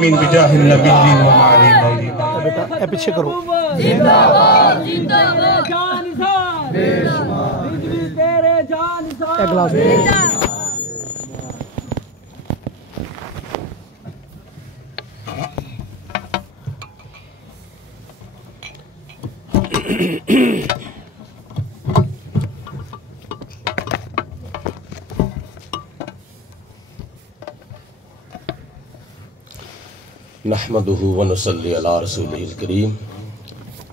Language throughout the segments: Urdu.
من بجاہ النبی ومعلی مولی بیٹا اے پیچھے کرو زندہ باد زندہ باد جان نثار بجلی تیرے جان نثار اے گلاس میں نحمده ونصلي على رسوله الكريم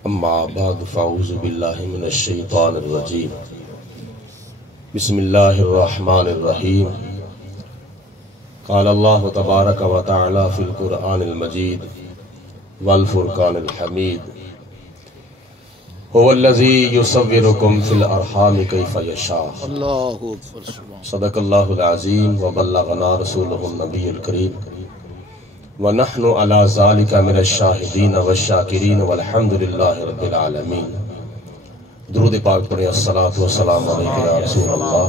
اما بعد فاعوذ بالله من الشيطان الرجيم بسم الله الرحمن الرحيم قال الله تبارك وتعالى في القرآن المجيد والفرقان الحميد هو الذي يصوركم في الأرحام كيف يشاء اللہ اکبر سبحان صدق الله العظيم وبلغنا رسوله النبي الكريم ونحن على ذلك من الشاہدین والشاکرین والحمد للہ رب العالمین۔ درود پاک پڑھیں، الصلاۃ والسلام علیک یا رسول اللہ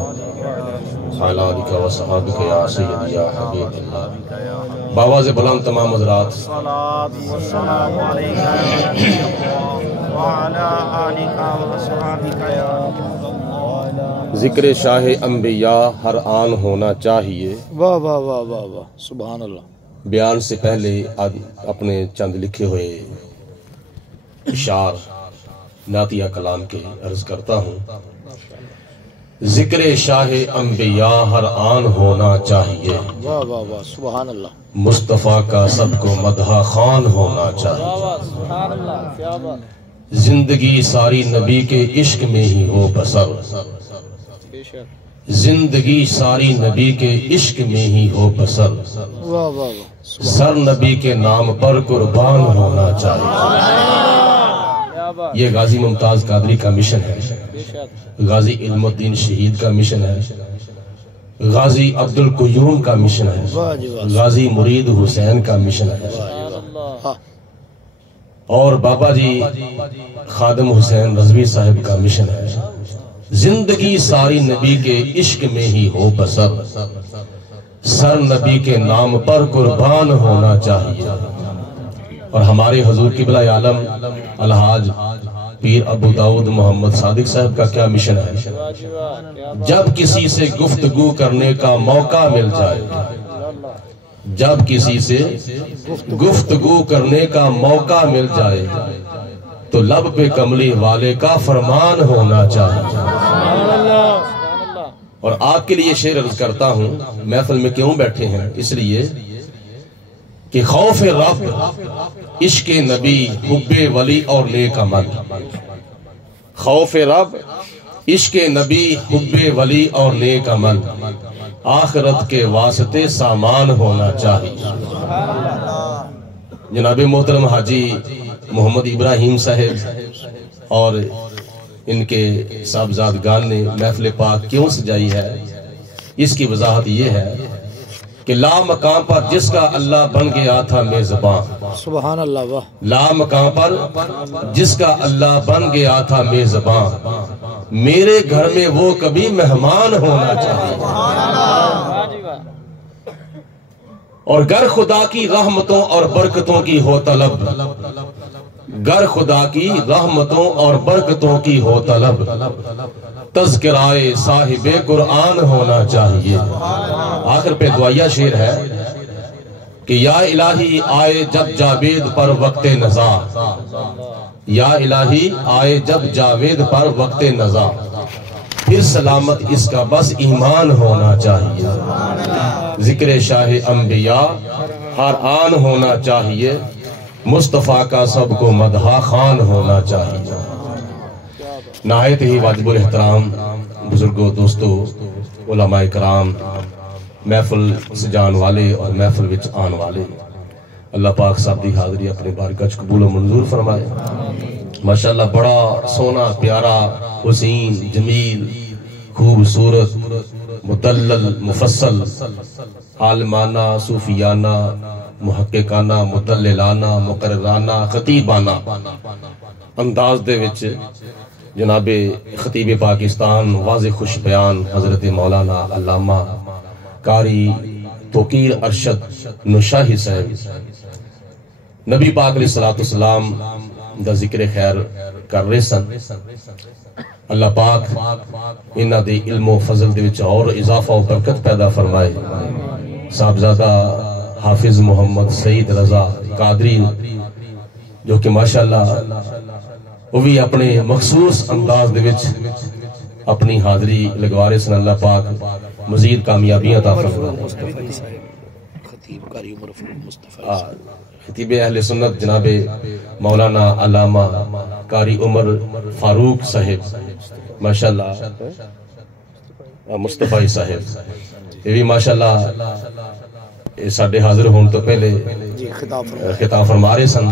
وعلی آلک وصحابک یا سیدی یا حبیب اللہ۔ باواز بلند تمام حضرات الصلاۃ والسلام علیک یا نبی اللہ وعلی آلک وصحابک یا رسول اللہ۔ ذکر شاہ انبیاء ہر آن ہونا چاہیے۔ واہ واہ واہ واہ واہ سبحان اللہ۔ بیان سے پہلے اپنے چند لکھے ہوئے اشعار نعتیہ کلام کے عرض کرتا ہوں۔ ذکر شاہ انبیاء ہر آن ہونا چاہیے، واہ واہ واہ سبحان اللہ۔ مصطفیٰ کا سب کو مدح خوان ہونا چاہیے، سبحان اللہ کیا بات زندگی ساری نبی کے عشق میں ہی ہو بسر، بے شک زندگی ساری نبی کے عشق میں ہی ہو بسر، واہ واہ واہ سر نبی کے نام پر قربان ہونا چاہیے۔ کیا بات یہ غازی ممتاز قادری کا مشن ہے، بے شک غازی علم الدین شہید کا مشن ہے، غازی عبد القیوم کا مشن ہے، واہ جی واہ غازی مرید حسین کا مشن ہے، سبحان اللہ ہاں اور بابا جی خادم حسین رضوی صاحب کا مشن ہے۔ زندگی ساری نبی کے عشق میں ہی ہو بسر، سر نبی کے نام پر قربان ہونا چاہیے۔ اور ہمارے حضور قبلہ عالم الحاج پیر ابو داؤد محمد صادق صاحب کا کیا مشن ہے؟ واہ جی واہ کیا جب کسی سے گفتگو کرنے کا موقع مل جائے، جب کسی سے گفتگو کرنے کا موقع مل جائے تو لب پہ کملی والے کا فرمان ہونا چاہیے۔ اور آپ کے لیے شعر عرض کرتا ہوں، محفل میں کیوں بیٹھے ہیں؟ اس لیے کہ خوف رب، عشق نبی، حب ولی اور نیک عمل۔ خوف رب، عشق نبی، حب ولی اور نیک عمل، آخرت کے واسطے سامان ہونا چاہیے۔ جناب محترم حاجی محمد ابراہیم صاحب اور ان کے صاحبزادگان نے محفل پاک کیوں سجائی ہے، اس کی وضاحت یہ ہے کہ لا مقام پر جس کا اللہ بن گیا تھا میزبان، سبحان اللہ واہ لا مقام پر جس کا اللہ بن گیا تھا میزبان، میرے گھر میں وہ کبھی مہمان ہونا چاہیے۔ واہ جی واہ اور گر خدا کی رحمتوں اور برکتوں کی ہو طلب، گر خدا کی رحمتوں اور برکتوں کی ہو طلب، تذکرائے صاحب قرآن ہونا چاہیے۔ آخر پہ دعائیہ شعر ہے کہ یا الہی آئے جب جاوید پر وقت نزا، یا الہی آئے جب جاوید پر وقت نزا، پھر سلامت اس کا بس ایمان ہونا چاہیے۔ ذکر شاہ انبیاء ہر آن ہونا چاہیے، مصطفیٰ کا سب کو مدح خوان ہونا چاہیے۔ نہایت ہی واجب الاحترام بزرگوں، دوستوں، علماء کرام، محفل سجان والے اور محفل وچ آن والے، اللہ پاک صاحب دی حاضری اپنے بارگاہ وچ قبول و منظور فرمائے۔ ماشاءاللہ بڑا سونا پیارا حسین جمیل خوبصورت مدلل مفصل عالمانہ صوفیانہ محققانہ مدللانہ مقررانہ خطیبانہ انداز دے وچ جناب خطیب پاکستان واضح خوش بیان حضرت مولانا علامہ قاری توقیر ارشد نشاہی صاحب نبی پاک علیہ السلام دا ذکر خیر کر رہے سن. اللہ پاک انہاں دے علم و فضل دے وچ اور اضافہ و برکت پیدا فرمائے. صاحبزادہ حافظ محمد سعید رضا قادری جو کہ ماشاءاللہ وہ بھی اپنے مخصوص انداز دے وچ اپنی حاضری لگوا رہے سن. اللہ پاک مزید کامیابیاں عطا فرمائے. خطیب اہل سنت جناب مولانا علامہ قاری عمر فاروق صاحب ماشاءاللہ مصطفی صاحب یہ بھی ماشاءاللہ ساڈے حاضر ہون تو پہلے خطاب فرما رہے سن.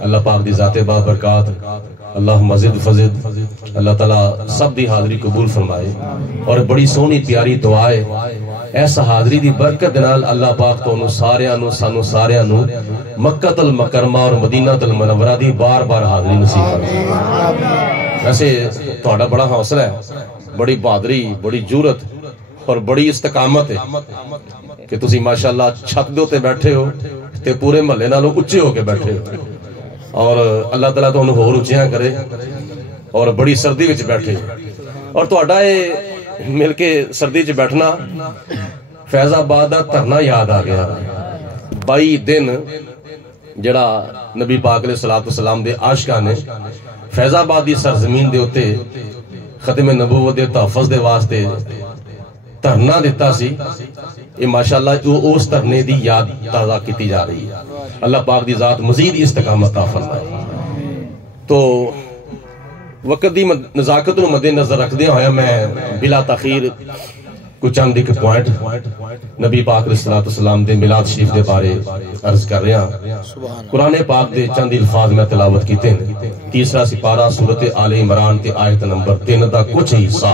اللہ پاک دی ذات بابرکات اللہ مزید فضد اللہ تعالیٰ سب دی حاضری قبول فرمائے. اور بڑی سونی پیاری دعا ہے ایسا حاضری دی برکت نال اللہ پاک تو سانو ساریاں نو مکہ المکرمہ اور مدینہ المنورہ دی بار بار حاضری نصیب فرمائے. ویسے تہاڈا بڑا حوصلہ ہے, بڑی بہادری, بڑی جرأت اور بڑی استقامت ہے کہ تسی ماشاءاللہ چھت دے تے بیٹھے ہو تے پورے محلے نالوں اچھے ہو کے بیٹھے ہو. اور اللہ تعالیٰ تو انہوں ہور اچھیاں کرے اور بڑی سردی وچ بیٹھے. اور تہاڈا اے مل کے سردی وچ بیٹھنا فیض آباد دا دھرنا یاد آ گیا. 22 دن جڑا نبی پاک علیہ السلام دے عاشقاں نے فیض آباد دی سرزمین دے اوتے ختم نبوت دے تحفظ دے واسطے دھرنا دیتا سی. یہ ماشاءاللہ اس دھرنے دی یاد تازہ کیتی جا رہی ہے. اللہ پاک دی ذات مزید استقامت عطا فرمائے. تو وقت دی نزاکت نو مد نظر رکھدے ہویا میں بلا تاخیر کچھ چند ایک پوائنٹ نبی پاک علیہ السلام دے میلاد شریف دے بارے عرض کر رہا ہوں. قرآن پاک دے چند الفاظ میں تلاوت کیتے ہیں. 3 سپارہ سورۃ آل عمران تے آیت نمبر 3 دا کچھ حصہ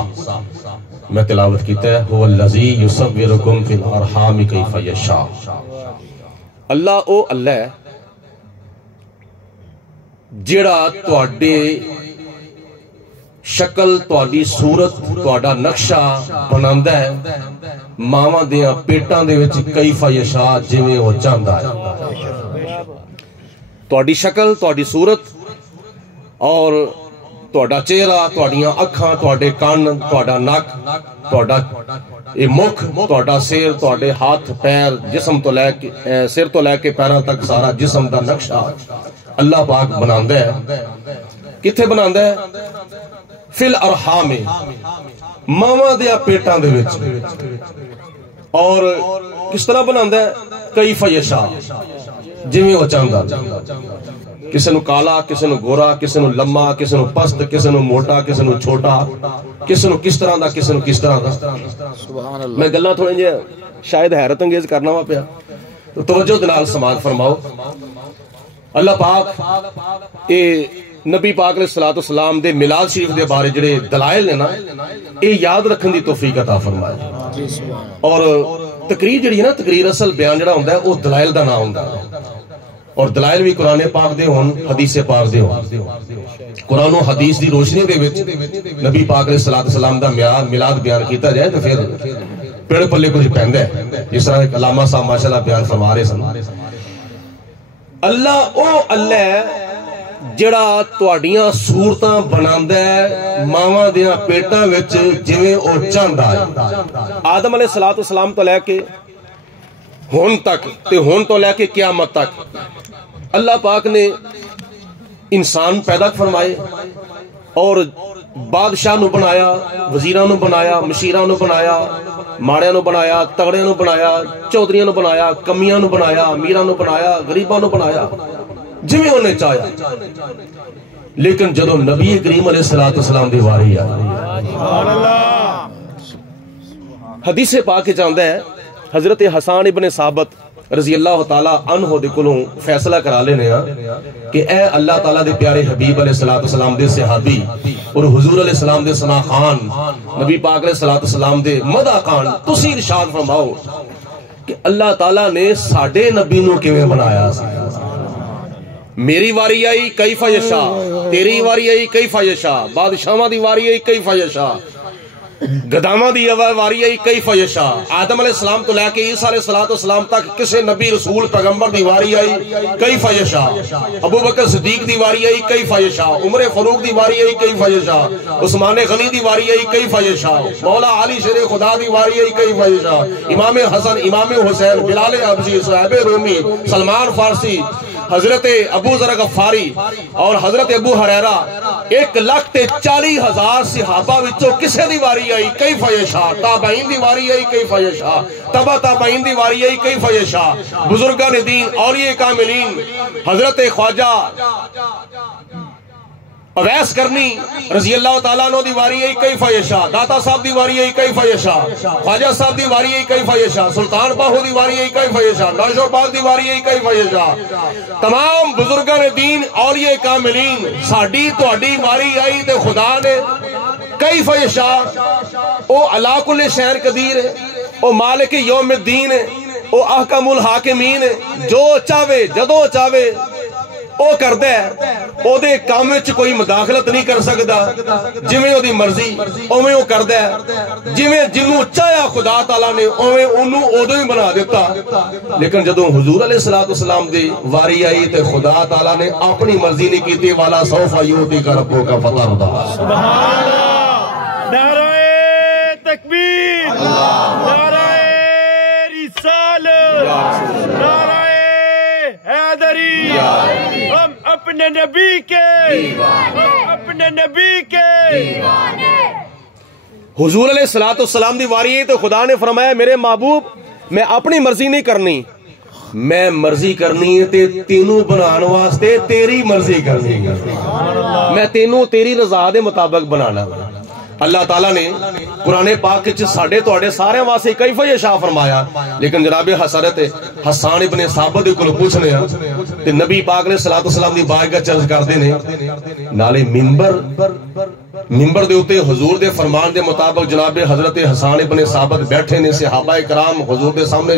میں تلاوت کیتا ہے. هو الذی یصورکم فی الارحام کیف یشاء. اللہ او اللہ ہے جڑا تواڈے شکل تواڈی صورت تواڈا نقشہ بناندا ہے ماواں دیاں پیٹاں دے وچ کیف یشاء جویں او چاہندا ہے. تواڈی شکل تواڈی صورت اور تواڈا چہرہ تواڈیاں اکھاں تواڈے کان تواڈا نک تواڈا اے مکھ تواڈا سر تواڈے ہاتھ پیر جسم تو لے کے سر تو لے کے پیراں تک سارا جسم دا نقشہ اللہ پاک بناندا ہے. کتھے بناندا ہے؟ فی الارحام ماواں دے پیٹاں دے وچ. اور کس طرح بناندا ہے؟ کیف یشاء جویں او چاہندا. کسے نو کالا کسے نو گورا کسے نو لمبا کسے نو پست کسے نو موٹا کسے نو چھوٹا کسے نو کس طرح دا کسے نو کس طرح دا. میں گلاں تھوڑے جے شاید حیرت انگیز کرنا وا پیا تو توجہ دے نال سماعت فرماؤ. اللہ پاک اے نبی پاک علیہ السلام دے میلاد شریف دے بارے جڑے دلائل نے نا اے یاد رکھن دی توفیق عطا فرمائے. اور تقریر جڑی ہے نا تقریر اصل بیان جڑا ہوندا ہے او دلائل دا نام ہوندا ہے. اور دلائل بھی قرآن پاک دے ہون حدیث پاک دے ہون. قرآن و حدیث دی روشنی دے وچ نبی پاک علیہ السلام دا میلاد بیان کیتا جائے تو پھر پیڑ پلے کچھ پہندا ہے. جس طرح ایک علامہ صاحب ماشاءاللہ بیان فرما رہے سن. اللہ او اللہ جڑا تواڈیاں صورتاں بناندا ہے ماواں دیاں پیٹاں وچ جویں او چاہندا ہے. آدم علیہ السلام تو لے کے ہون تک تے ہون تو لے کے قیامت تک اللہ پاک نے انسان پیدا فرمائے اور بادشاہ نو بنایا وزیراں نو بنایا مشیراں نو بنایا ماڑیاں نو بنایا تگڑیاں نو بنایا چودھریاں نو بنایا کمیاں نو بنایا امیراں نو بنایا غریباں نو بنایا جویں انہیں چاہیا. لیکن جدو نبی کریم علیہ السلام دی واری آئی حدیث پاک چاہندا ہے حضرت حسان ابن ثابت رضی اللہ تعالیٰ عنہ دے کلوں فیصلہ کرا لینے کہ اے اللہ تعالیٰ دے پیارے حبیب علیہ السلام دے صحابی اور حضور علیہ السلام دے ثنا خان نبی پاک علیہ السلام دے مدح خان تسی ارشاد فرماؤ کہ اللہ تعالیٰ نے ساڈے نبی نو کیویں بنایا. میری واری آئی کیف یشاء تیری واری آئی کیف یشاء بادشاہاں دی واری آئی کیف یشاء. گدامہ دی واری آئی کیف یشا آدم علیہ السلام تو لے کے عیسیٰ علیہ السلام تک کسے نبی رسول پیغمبر دی واری آئی کیف یشا ابو بکر صدیق دی واری آئی کیف یشا عمر فاروق دی واری آئی کیف یشا عثمان غنی دی واری آئی کیف یشا مولا علی شیر خدا دی واری آئی کیف یشا امام حسن امام حسین بلال حبشی صہیب رومی سلمان فارسی حضرت ابو ذر غفاری اور حضرت ابو ہریرہ 1,40,000 صحابہ وچوں کسے دی واری آئی کیف یشا تابعین دی واری آئی کیف یشا تبع تابعین دی واری آئی کیف یشا بزرگان دین اولیاء کاملین حضرت خواجہ اویس کرنی رضی اللہ تعالیٰ عنہ دی واری آئی کیف یشا داتا صاحب دی واری آئی کیف یشا خواجہ صاحب دی واری آئی کیف یشا سلطان باہو دی واری آئی کیف یشا نوشور باغ دی واری آئی کیف یشا تمام بزرگان دین اولیاء کاملین ساڈی تہاڈی واری آئی تے خدا نے کیف یشا او علا کل شیء قدیر ہے او مالک یوم الدین ہے او احکم الحاکمین ہے جو چاہے جدوں چاہے او کردہ ہے او دے کام وچ کوئی مداخلت نہیں کر سکدا جویں او دی مرضی اوویں او کردہ ہے جویں جنوں چاہیا خدا تعالیٰ نے اوویں اونوں اودوں ہی بنا دیتا لیکن جدوں حضور علیہ السلام دی واری آئی تے خدا تعالیٰ نے اپنی مرضی نہیں کیتی والا سوف یؤتیک ربک فترضی سبحان اللہ نعرہ تکبیر نعرہ رسالت نعرہ حیدری ہم اپنے نبی کے ہم اپنے نبی کے حضور علیہ السلام دی واری ہے تو خدا نے فرمایا میرے محبوب میں اپنی مرضی نہیں کرنی میں مرضی کرنی ہے تے تینوں بنان واسطے تیری مرضی کرنی ہے میں تینوں تیری رضا دے مطابق بنانا اللہ تعالیٰ نے قرآن پاک چ ساڈے تواڈے سارے واسطے کیف یشاء فرمایا لیکن جناب حضرت حسان ابن ثابت دے کول پوچھنے ہاں تے نبی پاک علیہ السلام دی بارگاہ چرچ کردے نے نالے منبر دے اوتے حضور دے فرمان دے مطابق جناب حضرت حسان ابن ثابت بیٹھے نے صحابہ کرام حضور دے سامنے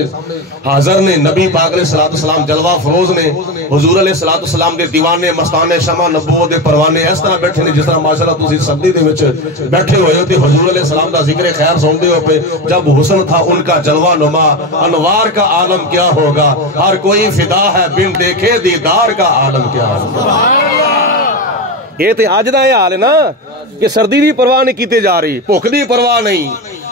حاضر نے نبی پاک علیہ السلام جلوہ فروز نے حضور علیہ السلام دے دیوانے مستانے شمع نبوت دے پروانے اس طرح بیٹھے نے جس طرح ماشاءاللہ تسی سبدی دے وچ بیٹھے ہوئے ہوتے حضور علیہ السلام دا ذکر خیر سنتے ہو پہ جب حسن تھا ان کا جلوہ نما انوار کا عالم کیا ہوگا ہر کوئی فدا ہے بن دیکھے دیدار کا عالم کیا ہوگا یہ تے آج دا یہ حال ہے نا کہ سردی دی پرواہ نہیں کیتے جا رہی بھوک دی پرواہ نہیں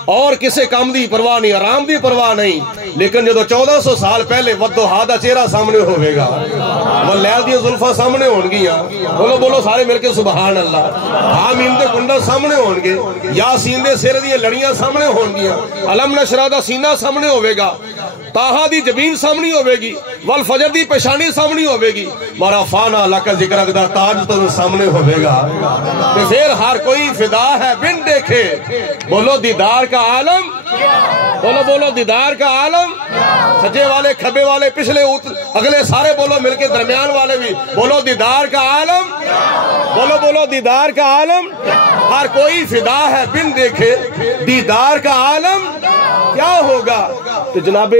اور کسے کام دی پرواہ نہیں آرام دی پرواہ نہیں لیکن جدو 1400 سال پہلے ودوہا دا چہرہ سامنے ہوئے گا واللیل دی زلفہ سامنے ہونگیاں بولو بولو سارے مل کے سبحان اللہ حامیم دے کنڈل سامنے ہونگے یاسین دے سر دی لڑیاں سامنے ہونگیاں علم نشرہ دا سینہ سامنے ہوئے گا تاہا دی جبین سامنی ہوئے گی والفجر دی پیشانی سامنی ہوئے گی مارا فانا لکا ذکر اگدہ تاج تو سامنے ہوئے گا پھر ہر کوئی فدا ہے بن دیکھے بولو دیدار کا عالم بولو بولو دیدار کا عالم سجے والے کھبے والے پچھلے اگلے سارے بولو مل کے درمیان والے بھی بولو دیدار کا عالم بولو بولو دیدار کا عالم ہر کوئی فدا ہے بن دیکھے دیدار کا عالم کیا ہوگا تو جناب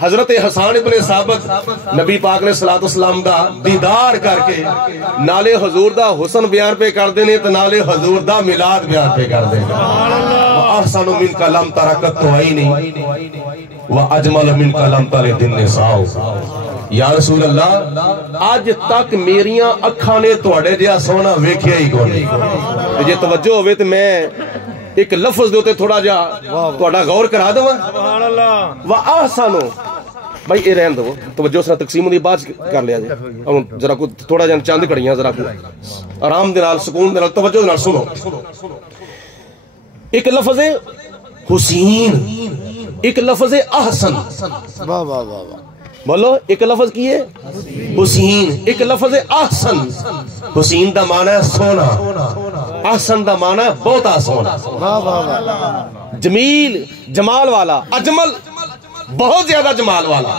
حضرت حسان ابن ثابت نبی پاک علیہ السلام دا دیدار کر کے نالے حضور دا حسن بیان پہ کر دینے تو نالے حضور دا میلاد بیان پہ کر دینے احسن من کا لم ترکت تو آئی نہیں واجمل من کا لم تر دن نساؤ یا رسول اللہ آج تک میریاں اکھاں نے توڑے جیا سونا ویکھیا ہی کون جے توجہ ہوئے تو میں ایک لفظ دے ہوتے تھوڑا جا توڑا غور کرا دو وَآحسَنُ بھائی اے رہن دو توجہ سنا تقسیم دی بات کر لیا جائے ذرا کو تھوڑا جان چاند کڑیاں ذرا کو آرام دنال سکون دنال توجہ دنال سنو ایک لفظ حسین ایک لفظ احسن واہ واہ واہ واہ بولو ایک لفظ کی ہے حسین ایک لفظ احسن حسین دا معنی ہے سونا احسن دا معنی ہے بہتا سونا واہ واہ واہ جمیل جمال والا اجمل بہت زیادہ جمال والا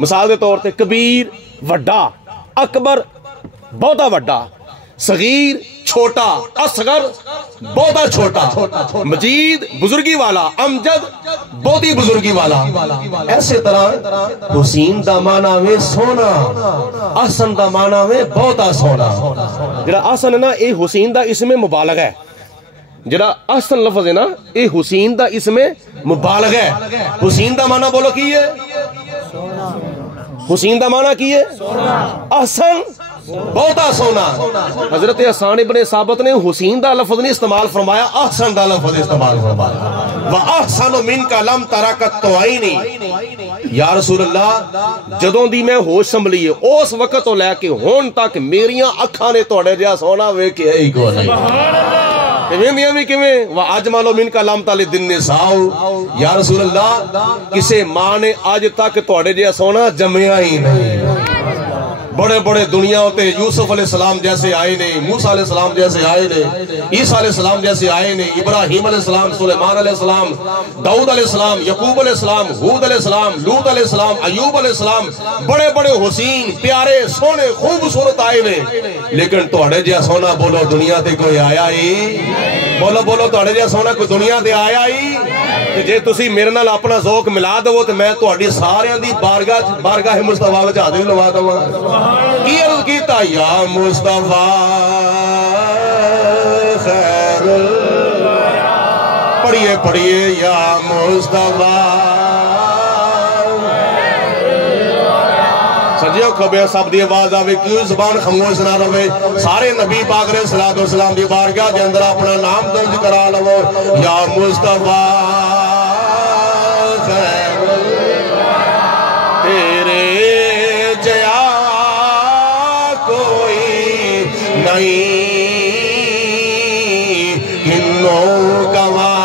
مثال دے طور تے کبیر وڈا اکبر بہتا وڈا صغیر چھوٹا اصغر بہتا چھوٹا مجید بزرگی والا امجد بہتی بزرگی والا ایسے طرح حسین دا معنی میں سونا احسن دا معنی میں بہتا سونا جڑا احسن ہے نا اے حسین دا اسم مبالغہ ہے جڑا احسن لفظ ہے نا یہ حسین دا اسم مبالغہ ہے. حسین دا معنی بولو کی ہے؟ حسین دا معنی کی ہے؟ احسن بہتا سونا. حضرت حسان ابن ثابت نے حسین دا لفظ نہیں استعمال فرمایا, احسن دا لفظ استعمال فرمایا. وَأَحْسَنُ مِنْكَ لَمْ تَرَكَتْ تُعَيْنِي. یا رسول اللہ جدوں دی میں ہوش سنبھلی ہے اس وقت تو لے کے ہون تک میریاں اکھاں نے تواڈے جہا سونا ویکھیا ہی کوئی نہیں. میاں بھی کیویں وَأَجْمَلُ مِنْكَ لَمْ تَلِدِ النِّسَاءُ. یا رسول اللہ کسے ماں نے آج تک تواڈے جہا سونا جمیا ہی نہیں. بڑے بڑے دنیا ہوتے یوسف علیہ السلام جیسے آئے نے, موسیٰ علیہ السلام جیسے آئے نے, عیسیٰ علیہ السلام جیسے آئے نے, ابراہیم علیہ السلام, سلیمان علیہ السلام, داؤد علیہ السلام, یعقوب علیہ السلام, ہود علیہ السلام, لوط علیہ السلام, ایوب علیہ السلام, بڑے بڑے حسین پیارے سونے خوبصورت آئے نے. لیکن تواڈے جہا سونا بولو دنیا تے کوئی آیا ہی؟ بولو بولو تواڈے جہا سونا کوئی دنیا تے آیا ہی؟ جے تسی میرے نال اپنا ذوق ملا دو تے میں تواڈی ساریاں دی بارگاہ مصطفیٰ وچ حاضری لوا دواں. کی عرض کیتا یا مصطفیٰ خیر پڑھیے پڑھیے یا مصطفیٰ. سجیو کھبے سب دی آواز آوے کیوں زبان خاموش نہ رہے. سارے نبی پاک علیہ السلام دی بارگاہ دے اندر اپنا نام درج کرا لو. یا مصطفیٰ خیر تیرے جیا کوئی نہیں کنوں گواہ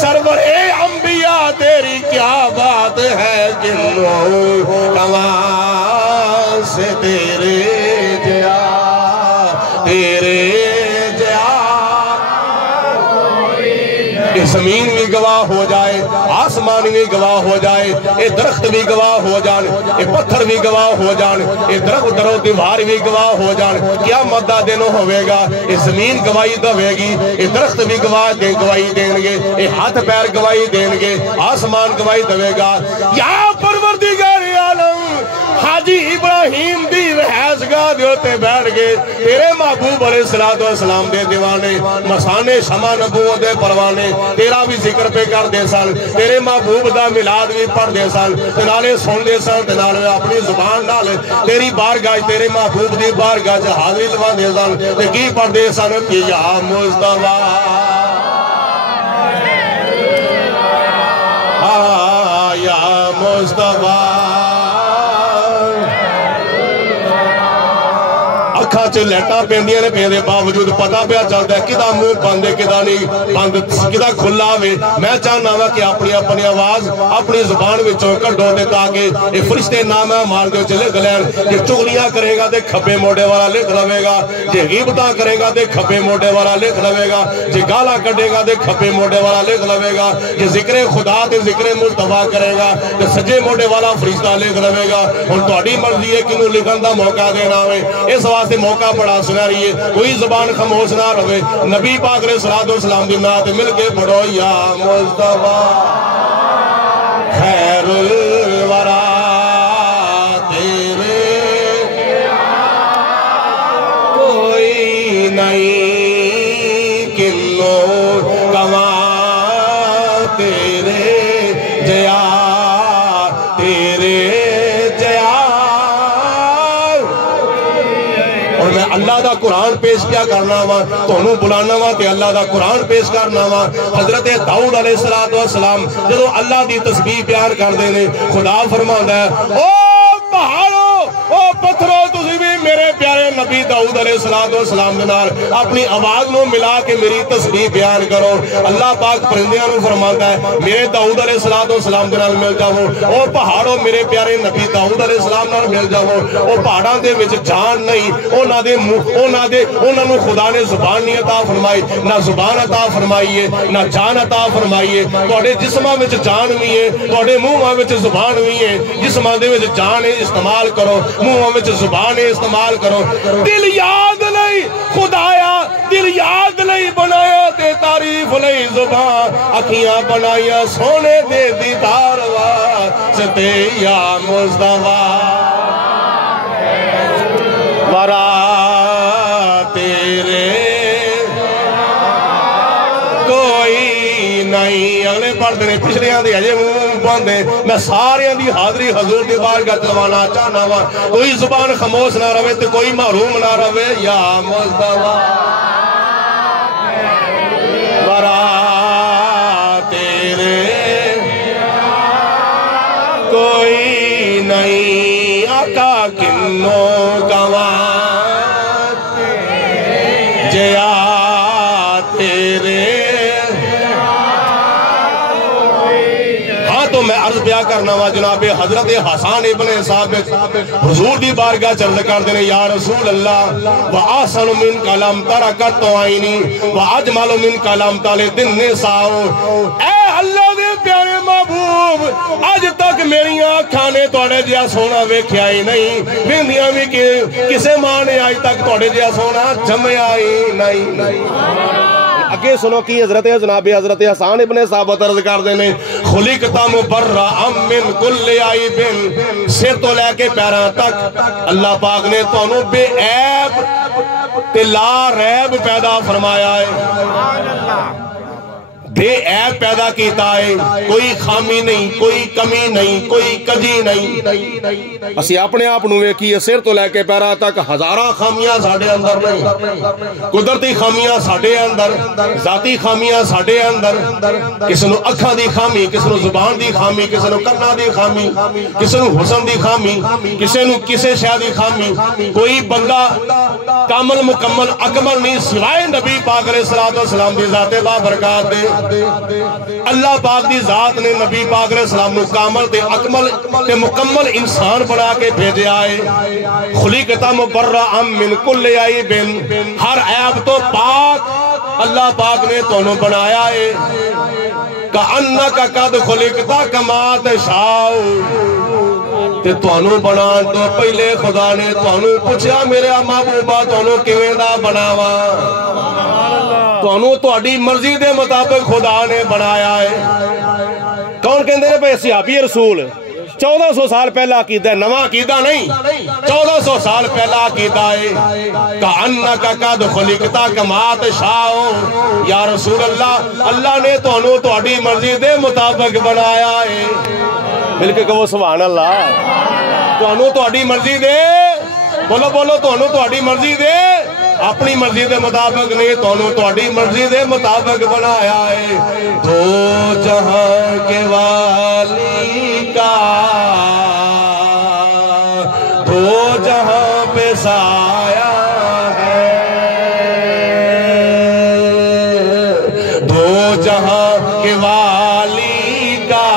سرور انبیاء تیری کیا بات ہے جنوں کماں سے تیرے جیا یہ زمین بھی گواہ ہو جائے, آسمان بھی گواہ ہو جائے, یہ درخت بھی گواہ ہو جان, یہ پتھر بھی گواہ ہو جان, یہ درخت درو دیوار بھی گواہ ہو جان. کیا مدہ دنوں ہوئے گا یہ زمین گواہی دوے گی, یہ درخت بھی گواہی دیں گے, یہ ہاتھ پیر گواہی دیں گے, آسمان گواہی دوے گا. یا پروردگار عالم حاجی ابراہیم دی رہائش گاہ دیوتے بیٹھ گئے. تیرے محبوب علیہ السلام دے دیوانے مسانے شمع نبوت دے پروانے تیرا بھی ذکر پہ کر دے سن, تیرے محبوب دا میلاد بھی پڑھ دے سن, تنالے سن دے سن, تنالے اپنی زبان نال تیری بارگاہ تیرے محبوب دی بارگاہ حاضری لوا دے سن. تے کی پڑھ دے سن کہ یا مصطفیٰ یا مصطفیٰ. اکھاں چ لیٹاں پیندیاں نے پیندے باوجود پتہ پیا چلتا ہے کدا منہ بند ہے کدا نہیں بند کدا کھلا ہوئے. میں چاہنا وا کہ اپنی اپنی آواز اپنی زبان وچوں کڈو تے تاکہ یہ فرشتے نام مال دے وچ لکھ لین. جے چغلیاں کرے گا تے کھبے موڑے والا لکھ لوے گا, جے غیبتاں کرے گا تے کھبے موڑے والا لکھ لوے گا, جے گالاں کڈے گا تے کھبے موڑے والا لکھ لوے گا, جے ذکر خدا تے ذکر مصطفیٰ کرے گا تے سجے موڑے والا فرشتہ لکھ لوے گا. ہن تہاڈی مرضی ہے کینوں لکھن دا موقع دینا ہوے. اس واسطے موقع بڑا سنا رہی ہے, کوئی زبان خاموش نہ رہے. نبی پاک علیہ السلام دی نعت مل کے پڑھو یا مصطفیٰ خیر الورا تیرے کوئی نہیں کنوں کماں تیرے جیا اللہ دا قرآن پیش کیا کرنا وا تانوں بلانا وا تے اللہ دا قرآن پیش کرنا وا. حضرت داؤد علیہ السلام جدوں اللہ دی تسبیح بیان کردے نے خدا فرماندا ہے او پہاڑو او پتھرو تسی بھی میرے پیارے نبی داؤد علیہ السلام دے نال اپنی آواز نو ملا کے میری تسبیح بیان کرو. اللہ پاک پرندیاں نو فرماندا ہے میرے داؤد علیہ السلام دے نال مل جاؤ. او پہاڑو میرے پیارے نبی داؤد علیہ السلام نال مل جاؤ. او پہاڑاں دے وچ جان نہیں, انہاں نو خدا نے زبان نہیں عطا فرمائی, نہ زبان عطا فرمائی ہے نہ جان عطا فرمائی ہے. تواڈے جسماں وچ جان بھی ہے, تواڈے منہاں وچ زبان بھی ہے. جسماں دے وچ جان ہے استعمال کرو, منہاں وچ زبان ہے استعمال کرو. دل یاد نہیں خدایا, دل یاد نہیں بنایا تے تعریف نہیں زبان, اکھیاں بنائیاں سونے دے دیدار واسطے یا مصطفیٰ ورا تیرے کوئی نہیں. اگلے پڑھتے ہیں پچھلیاں دی اجے منہ باندھے. میں ساریاں دی حاضری حضور دی بارگاہ چلوانا چاہنا وا. کوئی زبان خاموش نہ رہے تے کوئی محروم نہ رہے. یا مصطفیٰ ورا تیرے کوئی نہیں. آقا کنوں گواں جیا تیرے. ہاں تو میں عرض بیان کرنا وا جناب حضرت حسان ابن ثابت حضور دی بارگاہ چل کر دینے یا رسول اللہ وآسن من کلام ترکت تو آئینی واجمل من کلام تالے دن نساؤ. اے اللہ دے پیارے محبوب آج تک میری آنکھانے توڑے جیا سونا ویکھیا ہی نہیں. بیندیاں بھی کسے ماں نے آج تک توڑے جیا سونا جمعیا ہی نہیں. اگے سنو کی حضرت جناب حضرت حسان ابن ثابت عرض کر دینے خلقتا مبرأ من کل عیب. سر تو لے کے پیراں تک اللہ پاک نے تانوں بے عیب تے لا ریب پیدا فرمایا ہے. بے عیب پیدا کیتا ہے. کوئی خامی نہیں, کوئی کمی نہیں, کوئی کجی نہیں. اسی اپنے آپ نو ویکھیے سر تو لے کے پیراں تک ہزاراں خامیاں ساڈے اندر نہیں. قدرتی خامیاں ساڈے اندر, ذاتی خامیاں ساڈے اندر. کسی نو اکھاں دی خامی, کسی نو زبان دی خامی, کسی نو کناں دی خامی, کسی نو حسن دی خامی, کسی نو کسے شے دی خامی. کوئی بندہ کامل مکمل اکمل نہیں سوائے نبی پاک علیہ الصلوۃ والسلام دی ذات بابرکات دے. اللہ پاک دی ذات نے نبی پاک علیہ السلام نو کامل تے اکمل تے مکمل انسان بنا کے بھیجا ہے. خلقتا مبرأ من کل عیب. ہر عیب تو پاک اللہ پاک نے تانوں بنایا ہے. کأنک قد خلقتا کما تشاء. تے تانوں بنان تو پہلے خدا نے تانوں پوچھیا میرے محبوبہ تانوں کیویں دا بناواں. تانوں تہاڈی مرضی دے مطابق خدا نے بنایا ہے. کون کہندے نے بھئی صحابی رسول 1400 سال پہلا عقیدہ ہے, نواں عقیدہ نہیں. 1400 سال پہلا عقیدہ ہے. کأنک قد خلقتا کما تشاء. یا رسول اللہ اللہ نے تانوں تہاڈی مرضی دے مطابق بنایا ہے. مل کے کہو سبحان اللہ. تانوں تہاڈی مرضی دے, بولو بولو, تانوں تہاڈی مرضی دے اپنی مرضی دے مطابق نہیں, تانوں تہاڈی مرضی دے مطابق بنایا ہے. دو جہاں کے والی کا دو جہاں پہ سایہ ہے. دو جہاں کے والی کا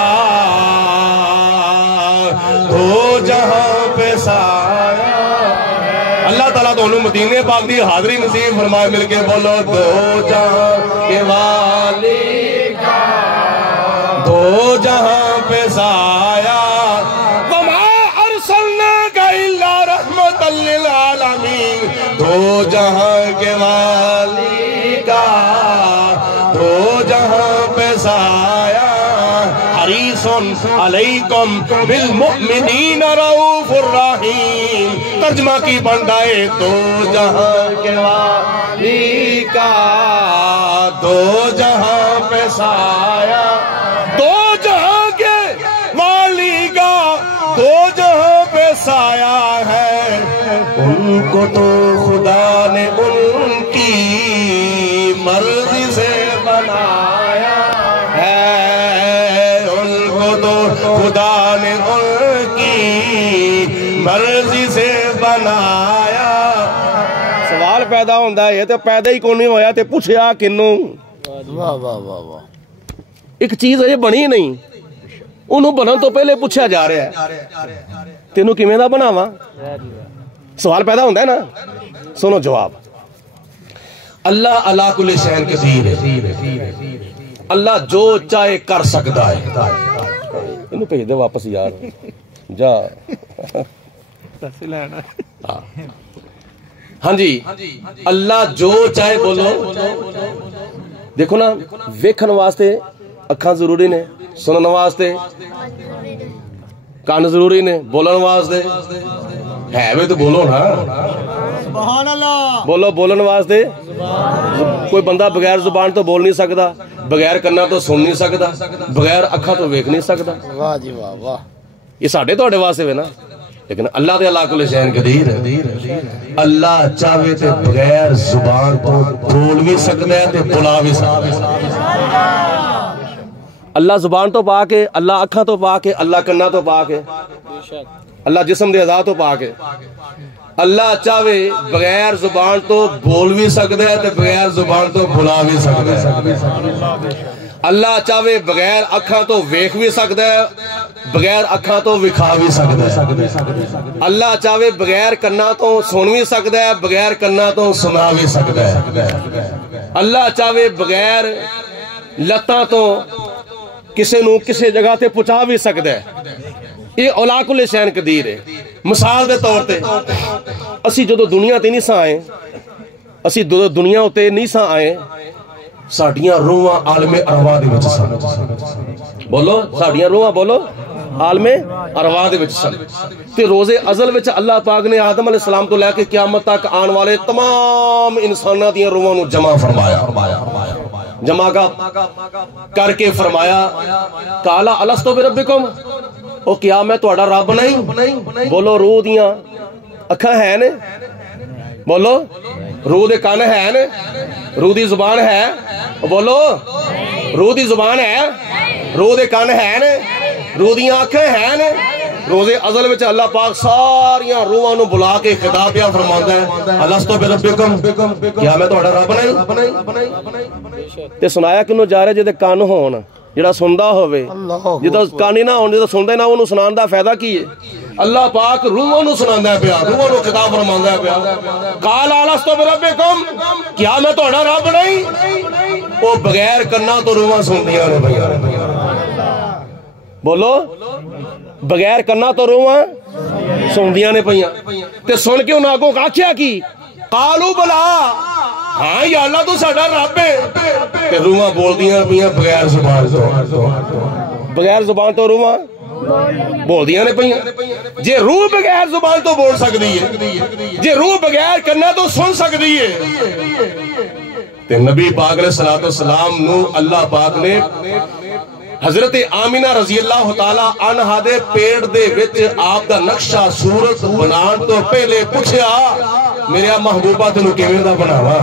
دو جہاں پہ سایہ. اللہ تعالیٰ دونوں مدینے پاک دی حاضری نصیب فرمائے. مل کے بولو دو جہاں کے والی کا دو جہاں پہ سایہ. وما ارسلناک الا رحمۃ للعالمین. دو جہاں کے والی کا دو جہاں پہ سایہ. حریص علیکم بالمؤمنین رؤوف الرحیم. ترجمہ کی بندائے دو جہاں کے والی کا دو جہاں پہ سایہ. دو جہاں کے والی کا دو جہاں پہ سایہ ہے. ان کو تو خدا نے ان کی مرضی سے بنایا ہے. ان کو تو خدا نے ان کی مرضی سے بنایا. سوال پیدا ہوندہ ہے تو پیدا ہی کون نہیں ہویا تے پوچھیا کنوں. واہ واہ واہ واہ. ایک چیز ہے بنی نہیں, انہوں بنن تو پہلے پوچھا جا رہا ہے تینوں کیویں دا بناواں. سوال پیدا ہوندہ ہے نا. سنو جواب. اللہ علی کل شیء قدیر ہے. اللہ جو چاہے کر سکتا ہے. انہوں بھیج دے واپس یار جا. ہاں جی اللہ جو چاہے بولو. دیکھو نا ویکھن واسطے اکھاں ضروری نے, سنن واسطے کان ضروری نے, بولن واسطے ہے بھی تو بولو نا. سبحان اللہ بولو بولن واسطے کوئی بندہ بغیر زبان تو بول نہیں سکتا، بغیر کنا تو سن نہیں سکتا، بغیر اکھا تو ویکھ نہیں سکتا. واہ جی واہ واہ. یہ ساڈے تواڈے واسطے وے نا، لیکن اللہ تے اللہ کل شین قدیر ہے. اللہ چاہے تے بغیر زبان تو بول بھی سکتا ہے تے بلا بھی سکتا ہے. اللہ زبان تو پا کے، اللہ اکھاں تو پا کے، اللہ کنا تو پا کے، اللہ جسم دے اعضاء تو پا کے. اللہ چاہے بغیر زبان تو بول بھی سکتا ہے تے بغیر زبان تو بلا بھی سکتا ہے. اللہ چاہے بغیر اکھاں تو ویکھ بھی سکتا ہے، بغیر اکھاں تو وکھا بھی سکتا ہے. اللہ چاہے بغیر کنا تو سن بھی سکتا ہے، بغیر کنا تو سنا بھی سکتا ہے. اللہ چاہے بغیر لتاں تو کسے نو کسے جگہ تے پہنچا بھی سکتا ہے. یہ اولا کل شین قدیر ہے. مثال دے طور تے اسی جدو دنیا تے نہیں سا آئے، اسی جدو دنیا تے نہیں سا آئے، ساڑیاں روحاں عالم ارواح دے وچ سن. بولو ساڑیاں روحاں، بولو عالم ارواح دے وچ سن. تے روز ازل وچ اللہ پاک نے آدم علیہ السلام تو لے کے قیامت تک آن والے تمام انساناں دیاں روحاں نو جمع فرمایا، جمع کر کے فرمایا کالا الستو بربکم، او کیا میں تہاڈا رب نہیں؟ بولو روح دیاں اکھاں ہے نے، بولو روح دے کان ہے نے، روح دی زبان ہے، بولو روح دی زبان ہے، روح دے کان ہے نے، روح دیاں اکھاں ہے نے. روز ازل وچ اللہ پاک ساریاں روحاں نو بلا کے خطاب کیا فرماندا ہے الستو بربکم، کیا میں تہاڈا رب نہیں؟ تے سنایا کنوں جا رہا جے کان ہون، جڑا سندا ہوے، جدا کان ہی نہ ہون، جدا سندا نہ اونوں سنان دا فائدہ کی ہے؟ اللہ پاک روحاں نو سناندا ہے پیا، روحاں نو خطاب فرماندا ہے پیا. قال الستو بربکم، کیا میں تہاڈا رب نہیں؟ او بغیر کنا تو روحاں سندیاں نے بھیا. بولو بغیر کنا تو روحاں سندیاں نے پئیاں. تے سن کے انہاں کو آکھیا کی قالو بلا، ہاں یا اللہ تو ساڈا رب ہے. تے روحاں بولدیاں پئیاں بغیر زبان تو، بغیر زبان تو روحاں بولدیاں نے پئیاں. جے روح بغیر زبان تو بول سکدی ہے، جے روح بغیر کنا تو سن سکدی ہے، تے نبی پاک علیہ السلام نو اللہ پاک نے حضرت آمینہ رضی اللہ تعالی عنہ دے پیڑ دے وچ آپ دا نقشہ صورت بنان تو پہلے پوچھیا میرے محبوبہ تینوں کیویں دا بناواں؟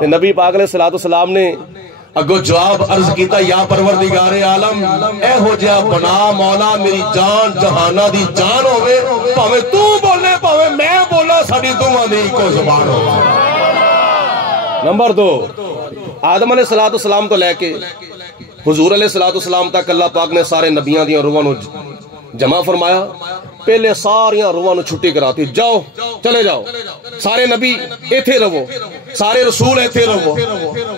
تے نبی پاک علیہ السلام نے اگو جواب عرض کیتا یا پروردگار عالم اے ہو جا بنا مولا میری جان جہانہ دی جان ہوئے، پاویں تو بولے پاویں میں بولا، ساڈی دوواں دی اکو زبان ہوئے. نمبر 2، آدم علیہ السلام تو لے کے حضور علیہ السلام تک اللہ پاک نے سارے نبیاں دیاں روحاں نو جمع فرمایا. پہلے ساریاں روحاں نو چھٹی کراتی، جاؤ چلے جاؤ، سارے نبی ایتھے رہو، سارے رسول ایتھے رہو.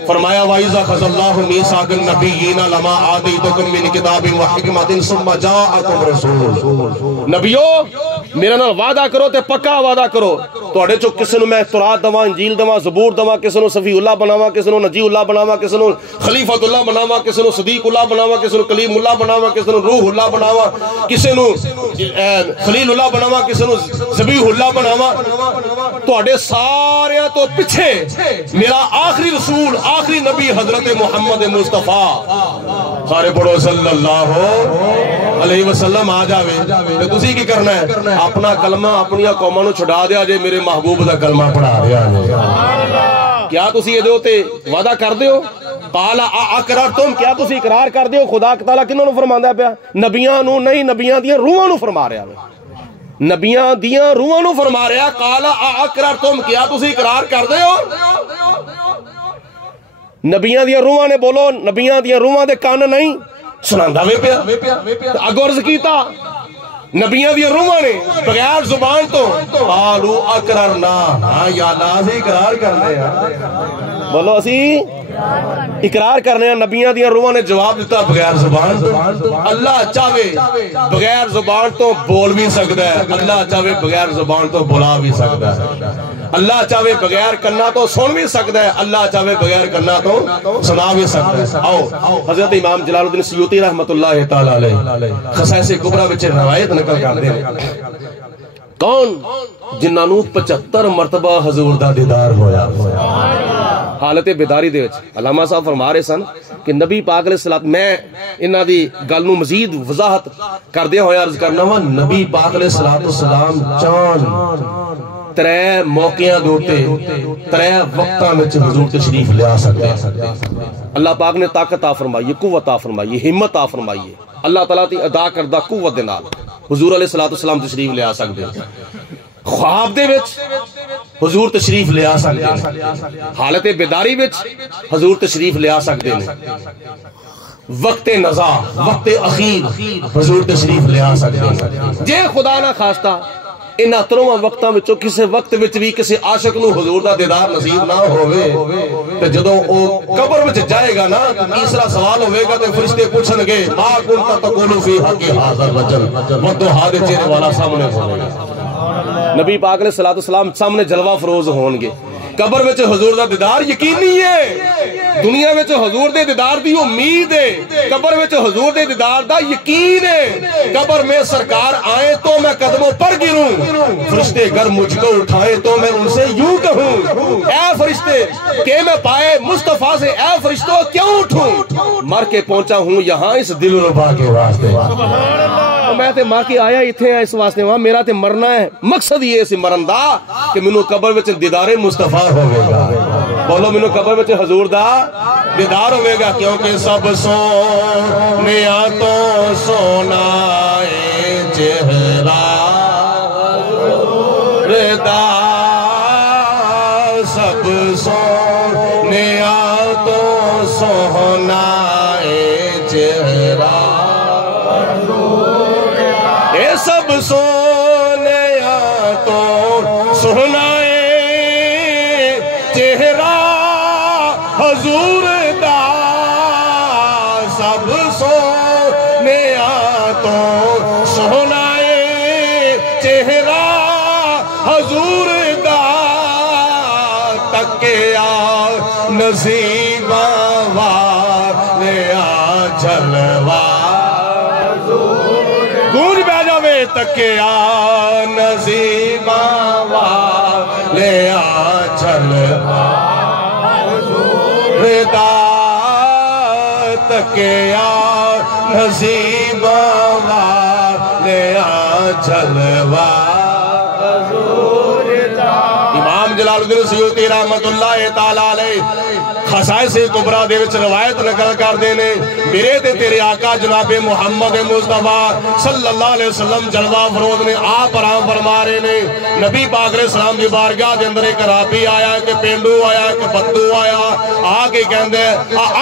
فرمایا وَإِذَا أَخَذَ اللَّهُ مِيثَاقَ النَّبِيِّينَ لَمَا آتَيْتُكُم مِّن كِتَابٍ وَحِكْمَةٍ ثُمَّ جَاءَكُمْ رَسُولٌ. نبیو میرے نال وعدہ کرو تے پکا وعدہ کرو، تواڈے چوں کسے نو میں تورات دواں، انجیل دواں، زبور دواں، کسے نو صفی اللہ بناواں، کسے نو نجی اللہ بناواں، کسے نو خلیفۃ اللہ بناواں، کسے نو صدیق اللہ بناواں، کسے نو کلیم اللہ بناواں، کسے نو روح اللہ بناواں، کسے نو خلیل اللہ بناواں، کسے نو ذبیح اللہ بناواں. تواڈے ساریاں تو پیچھے میرا آخری رسول، آخری نبی حضرت محمد مصطفیٰ، سارے پڑھو صلی اللہ علیہ وسلم آ جاوے. تے تسی کی کرنا ہے؟ اپنا کلمہ اپنی قوماں نو چھڈا دیا جے، میرے محبوب دا کلمہ پڑھا دیا جے. کیا تسی یہ دیو تے وعدہ کر دیو؟ قال اقررتم، کیا تسی اقرار کر دیو؟ خدا تعالیٰ کنہاں نو فرماندا پیا؟ نبیاں نو نہیں، نبیاں دیاں روحاں نو فرما رہا ہے، نبیاں دیاں روحاں نو فرما رہا. قال اقررتم، کیا تسی اقرار کر دیو؟ نبیاں دیاں روحاں نے، بولو نبیاں دیاں روحاں دے کان نہیں، سناندا وے پیا. اگوں عرض کیتا نبیاں دیاں روحاں نے بغیر زبان تو، قالوا اقررنا، ہاں یا اللہ اسی اقرار کرنے ہیں، بولو اسی اقرار کرنے ہیں. نبیاں دیاں روحاں نے جواب دیتا بغیر زبان تو. اللہ چاہے بغیر زبان تو بول بھی سکتا ہے، اللہ چاہے بغیر زبان تو بلا بھی سکتا ہے، اللہ چاہے بغیر کنا تو سن بھی سکتا ہے، اللہ چاہے بغیر کنا تو سنا بھی سکتا ہے. آؤ حضرت امام جلال الدین سیوطی رحمت اللہ تعالی علیہ خصائص کبریٰ وچ روایت نقل کردے ہیں. کون؟ جنہاں نو 75 مرتبہ حضور دا دیدار ہویا حالت بیداری دے وچ۔ علامہ صاحب فرما رہے سن کہ نبی پاک علیہ الصلوۃ، میں انہاں دی گل نو مزید وضاحت کردے ہوئے عرض کرنا وا، نبی پاک علیہ السلام چاند 3 موقعاں دوتے 3 وقتاں وچ حضور تشریف لیا سکتے ہیں۔ اللہ پاک نے طاقت عطا فرمائی، قوت عطا فرمائی، ہمت عطا فرمائی، اللہ تعالیٰ دی ادا کردہ قوت دے نال حضور علیہ السلام تشریف لیا سکتے ہیں۔ خواب دے وچ حضور تشریف لیا سکتے ہیں، حالت بیداری وچ حضور تشریف لیا سکتے ہیں، وقت نزا وقت اخیر حضور تشریف لیا سکتے ہیں۔ جے خدا نہ خواستہ انہاں 3 وقتاں وچوں کسے وقت وچ بھی کسے عاشق نو حضور دا دیدار نصیب نہ ہوئے تے جدوں او قبر وچ جائے گا نا، تیسرا سوال ہوئے گا تے فرشتے پوچھن گے ما کنت تقول فی حق ھذا الرجل، وضحا دے چہرے والا سامنے ہوے گا، نبی پاک علیہ السلام سامنے جلوہ فروز ہون گے۔ قبر وچ حضور دا دیدار یقینی ہے، دنیا وچ حضور دے دیدار دی امید ہے، قبر وچ حضور دے دیدار دا یقین ہے۔ قبر میں سرکار آئے تو میں قدموں پر گروں، فرشتے گر مجھ کو اٹھائے تو میں ان سے یوں کہوں اے فرشتے کہ میں پائے مصطفیٰ سے، اے فرشتوں کیوں اٹھوں، مر کے پہنچا ہوں یہاں اس دل ربا کے واسطے، میں تے ماں کی آیا اتھے ہیں اس واسطے، وہاں میرا تے مرنا ہے، مقصد یہ سی مرن دا کہ منو قبر وچ دیدار مصطفیٰ ہوئے گا، بولو منو قبر وچ حضور دا دیدار ہوئے گا، کیونکہ سب سونیا تو سونا اے چہرہ ردا، سب سونیا تو سونا اے چہرہ، اے سب سونیا تو سونا چہرہ حضور دا، سب سونیا تو سونا چہرہ حضور دا، تکیا نصیبہ والیا جلوہ، گونج بہ جاوے تکیا نصیبہ والیا جلوہ، ردا تکیا نصیبہ والیا جلوہ۔ امام جلال الدین سیوطی رحمت اللہ تعالیٰ علیہ خصائص کبریٰ دے وچ روایت نقل کر دینے، میرے تے تیرے آقا جناب محمد مصطفیٰ صلی اللہ علیہ وسلم جلوہ فروز نے آپ آرام فرما رہے نے، نبی پاک علیہ السلام دی بارگاہ دے اندر ایک رابی آیا، کہ پینڈو آیا، کہ بدو آیا، آگے کہندے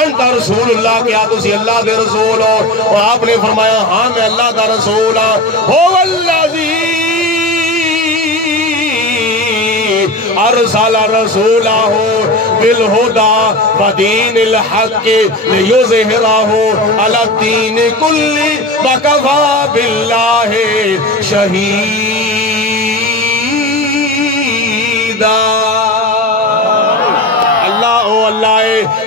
انت رسول اللہ، کیا تسی اللہ دے رسول ہو؟ اور آپ نے فرمایا ہاں میں اللہ دا رسول ہاں، ہو الذی ارسل رسولہ بالہدى ودین الحق لیظہرہ علی الدین کلہ وکفی باللہ شہیدا۔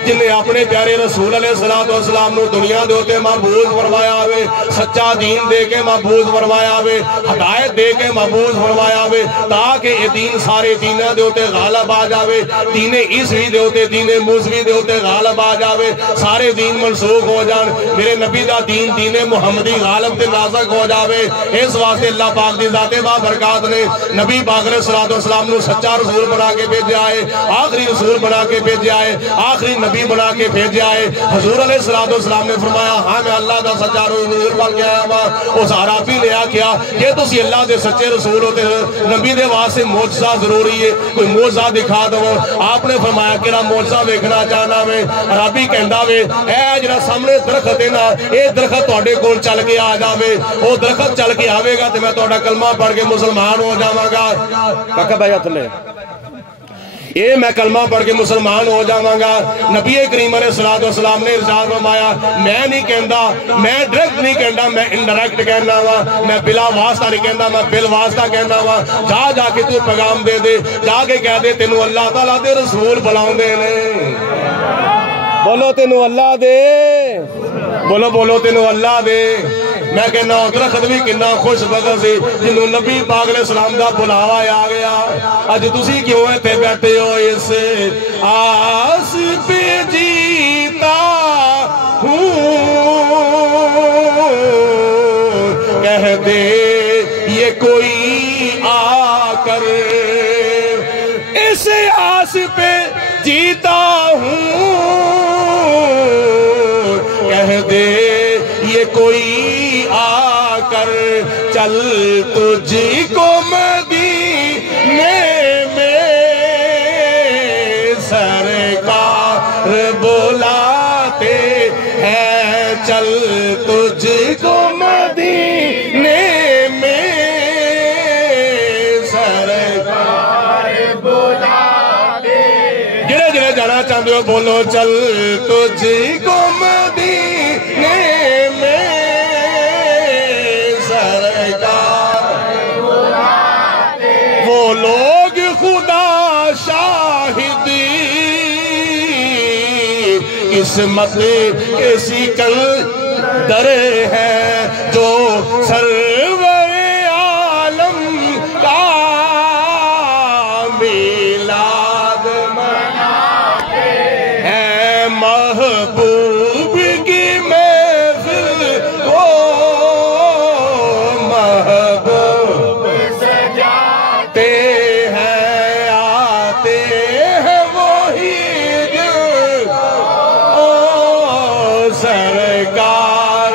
جن نے اپنے پیارے رسول علیہ السلام نو دنیا دے ہوتے محبوب فرمایا ہوئے، سچا دین دے کے محبوب فرمایا ہوئے، ہدایت دے کے محبوب فرمایا ہوئے، تاکہ یہ دین سارے دینہ دے ہوتے غالب آ جاوے، دین عیسوی دے ہوتے، دین موسوی دے ہوتے غالب آ جاوے، سارے دین منسوخ ہو جان، میرے نبی دا دین دین محمدی غالب تے نازک ہو جاوے۔ اس واسطے اللہ پاک دی ذات بابرکات نے نبی پاک علیہ السلام نو سچا رسول بنا کے بھیجا ہے، آخری رسول بنا کے بھیجا ہے، آخری نبی بنا کے بھیجا ہے۔ حضور علیہ السلام نے فرمایا ہاں میں اللہ دا سچا رسول بن کے آیا ہوا، اس عربی نے کیا یہ تسی اللہ دے سچے رسول ہوتے نبی دے واسطے معجزہ ضروری ہے، کوئی معجزہ دکھا دو۔ آپ نے فرمایا کہ معجزہ دیکھنا چاہنا میں، عربی کہندا وے اے جڑا سامنے درخت ہے نا، اے درخت تواڈے کول چل کے آ جاوے، او درخت چل کے آوے گا تے میں تہاڈا کلمہ پڑھ کے مسلمان ہو جاواں گا۔ کاکا بھائی ہتھ لے، اے میں کلمہ پڑھ کے مسلمان ہو جاواں گا۔ نبی کریم علیہ السلام نے ارشاد فرمایا میں نہیں کہندا، میں ڈائریکٹ نہیں کہندا، میں انڈائریکٹ کہنا وا، میں بلا واسطہ نہیں کہندا، میں بل واسطہ کہنا وا۔ جا کے تو پیغام دے دے، جا کے کہہ دے تینوں اللہ تعالیٰ دے رسول بلاوندے نے، بولو تینوں اللہ دے، بولو تینوں اللہ دے میں کہنا درخت بھی کنا خوش بخت سی جنہوں نبی پاک علیہ السلام دا بلاوا آ گیا اج تسی کیوں ایتھے بیٹھے ہو اس آس پہ جیتا ہوں کہہ دے یہ کوئی آ کر اس آس پہ جیتا ہوں کہہ دے یہ کوئی آ کر چل تجھ کو مدینے میں سرکار بلاتے ہیں چل تجھ کو مدینے میں سرکار بلاتے جڑے جڑے جانا چاہتے ہو بولو چل تجھ کو مدینے میں وہ لوگ خدا شاہدی قسمت کے سکندر ہے جو سرور عالم کا میلاد مناتے ہیں محبوب کی محفل کو محبوب سجاتے ہیں آتے ہیں وہی دل او سرکار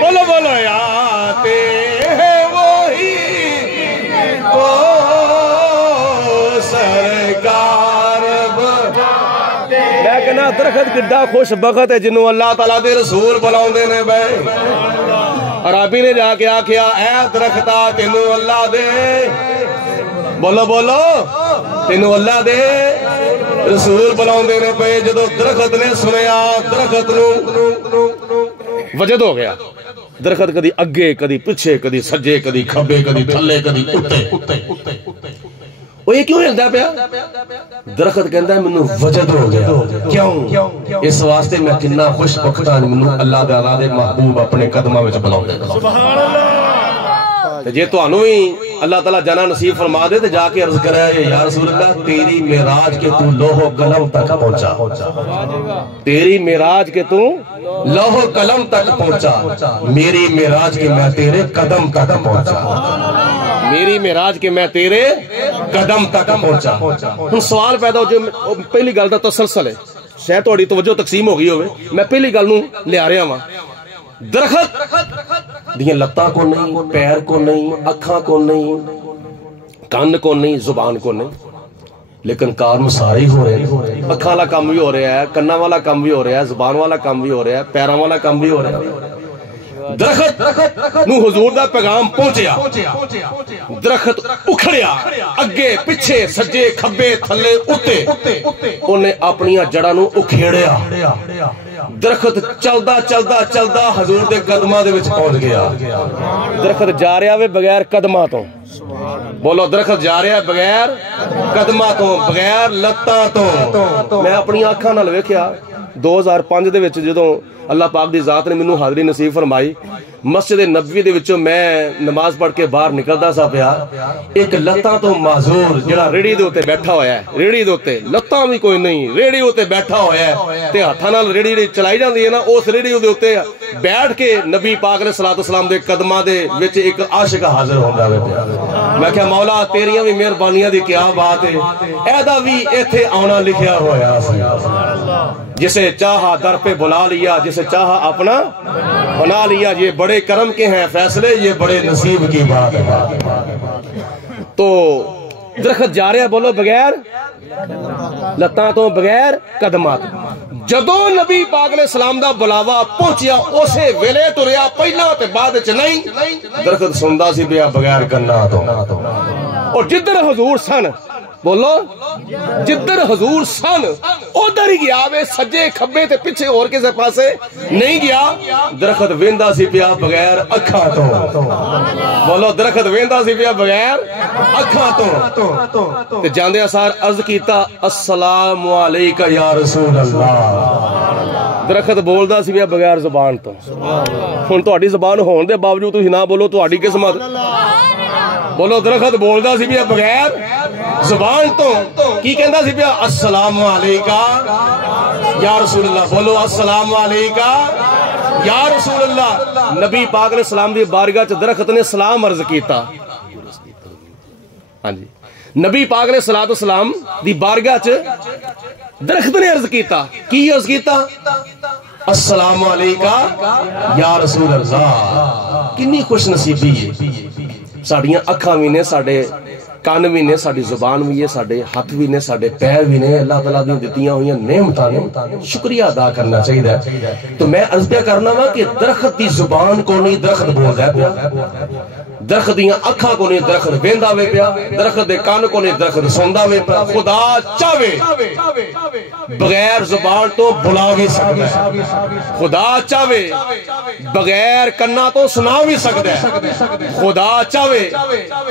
بولو بولو آتے ہیں وہی او سرکار میں کہنا درخت کڈا خوش بخت ہے جنہوں اللہ تعالیٰ دے رسول بلاؤں دینے بے عربی نے جا کے آکھیا اے درختہ تینوں اللہ دے بولو بولو تینوں اللہ دے رسول بلاؤں دینے پہ جدو درخت نے سنیا درخت نو وجد ہو گیا درخت کدی اگے کدی پچھے کدی سجے کدی کھبے کدی تھلے کدی اٹھے وہ یہ کیوں ہلدا پیا درخت کہندا ہے مینوں وجد ہو گیا کیوں اس واسطے میں کتنا خوش بخت ہاں مینوں اللہ تعالیٰ دے محبوب اپنے قدماں وچ بلاؤندے سبحان اللہ جے تانوں ہی اللہ تعالیٰ جانا نصیب فرما دے تے جا کے عرض کرے یا رسول اللہ تیری معراج کے تو لوح و قلم تک پہنچا تیری معراج کے تو لوح و قلم تک پہنچا میری معراج کے میں تیرے قدم تک پہنچا میری معراج کے میں تیرے قدم تک پہنچا ہن سوال پیدا ہو جو پہلی گل دا تسلسل ہے شاید تہاڈی توجہ تقسیم ہو گئی ہوے میں پہلی گل نوں لے آ رہا ہاں درخت دیاں لتاں کو نہیں پیر کو نہیں اکھاں کو نہیں کان کو نہیں زبان کو نہیں لیکن کام سارے ہو رہے ہیں اکھاں والا کام بھی ہو رہا ہے کناں والا کام بھی ہو رہا ہے زبان والا کام بھی ہو رہا ہے پیراں والا کام بھی ہو رہا ہے درخت نو حضور دا پیغام پہنچیا درخت اکھڑیا اگے پچھے سجے کھبے تھلے اٹھے انہیں اپنی جڑاں نو اکھیڑیا درخت چلدا چلدا چلدا حضور دے قدماں دے وچ پہنچ گیا درخت جا رہا وے بغیر قدماں تو بولو درخت جا رہا ہے بغیر قدماں تو بغیر لتاں تو میں اپنی آنکھاں نال ویکھیا 2005 دے وچ جدوں اللہ پاک دی ذات نے مینوں حاضری نصیب فرمائی مسجد نبوی دے وچوں میں نماز پڑھ کے باہر نکلدا سا پیا ایک لتاں تو معذور جڑا ریڑھی دے اوتے بیٹھا ہویا ہے ریڑھی دے اوتے لتاں بھی کوئی نہیں ریڑھی اوتے بیٹھا ہویا ہے تے ہاتھاں نال ریڑھی چلائی جاندی ہے نا اس ریڑھی دے اوتے بیٹھ کے نبی پاک علیہ الصلوۃ والسلام دے قدماں دے وچ ایک عاشق حاضر ہوندا ہے پیا میں کہا مولا تیریاں بھی مہربانیاں دی کیا بات ہے ایدا بھی ایتھے آنا لکھیا ہویا سی جسے چاہا در پہ بلا لیا جسے چاہا اپنا بنا لیا یہ بڑے کرم کے ہیں فیصلے یہ بڑے نصیب کی بات ہے تو درخت جا رہے ہیں بولو بغیر لتاں تو بغیر قدمات جدو نبی پاک علیہ السلام دا بلاوا پہنچیا اسے ویلے تریا پہلا تے بعد چ نہیں درخت سندا سی پیا بغیر کناں تو اور جدھر حضور سن بولو جدھر حضور سن ادھر ہی گیا وے سجے کھبے تے پیچھے اور کسے پاسے نہیں گیا درخت ویندا سی پیا بغیر اکھاں تو بولو درخت ویندا سی پیا بغیر اکھاں تو تے جاندے سار عرض کیتا السلام علیکہ یا رسول اللہ درخت بولدا سی بغیر زبان تو ہن تہاڈی زبان ہون دے باوجود تسی نہ بولو تہاڈی قسمت بولو درخت بولدا سی بغیر زبان تو کی کہندا سی پیا السلام علیکہ یا رسول اللہ بولو السلام علیکہ یا رسول اللہ نبی پاک علیہ السلام دی بارگاہ چ درخت نے سلام عرض کیتا ہاں جی نبی پاک علیہ السلام دی بارگاہ چ درخت نے عرض کیتا کی عرض کیتا السلام علیکہ یا رسول اللہ کنی خوش نصیبی ہے ساڑیاں اکھاں بھی نے ساڑے کان بھی نے ساڑی زبان بھی ہے ساڑے ہاتھ بھی نے ساڑے پیر بھی نے اللہ تعالیٰ دی دیتیاں ہوئیں نعمتاں نے شکریہ ادا کرنا چاہیے تو میں عرض پیا کرنا وا کہ درخت دی زبان کو نہیں درخت بول رہا پیا درخت دیاں اکھاں کو نہیں درخت ویندا وے پیا درخت دے کان کو نہیں درخت سوندا وے پیا خدا چاہے بغیر زبان تو بلا بھی سکتا ہے خدا چاہے بغیر کنا تو سنا بھی سکتا ہے خدا چاہے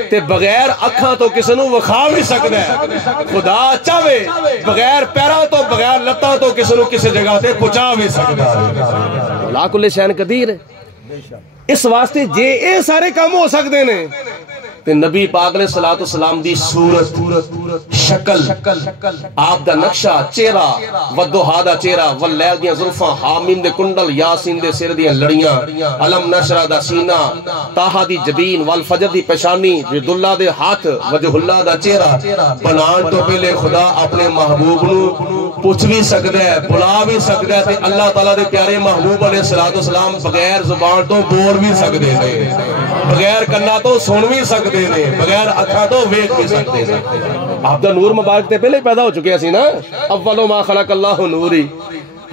تے بغیر اکھاں تو کسی نو وکھا بھی سکتا ہے خدا چاہے بغیر پیراں تو بغیر لتاں تو کسی نو کسی جگہ تے پہنچا بھی سکتا ہے لا کل شین قدیر ہے اس واسطے جے اے سارے کام ہو سکتے ہیں تے نبی پاک علیہ السلام دی صورت شکل آپ دا نقشہ چہرہ ودوہا دا چہرہ واللیل دیاں زلفاں حامین دے کنڈل یاسین دے سر دیاں لڑیاں علم نشرہ دا سینہ تاہا دی جبین والفجر دی پیشانی جد اللہ دے ہاتھ وجہ اللہ دا چہرہ بنان تو پہلے خدا اپنے محبوب نو پوچھ بھی سکتا ہے بلا بھی سکتا ہے تے اللہ تعالیٰ دے پیارے محبوب علیہ السلام بغیر زبان تو بول بھی سکتے ہیں بغیر کنا تو سن بھی سکتے ہیں بغیر اکھاں تو ویکھ بھی سکتے ہیں آپ دا نور مبارک تے پہلے پیدا ہو چکے ہیں سی نا اولو ما خلق اللہ نوری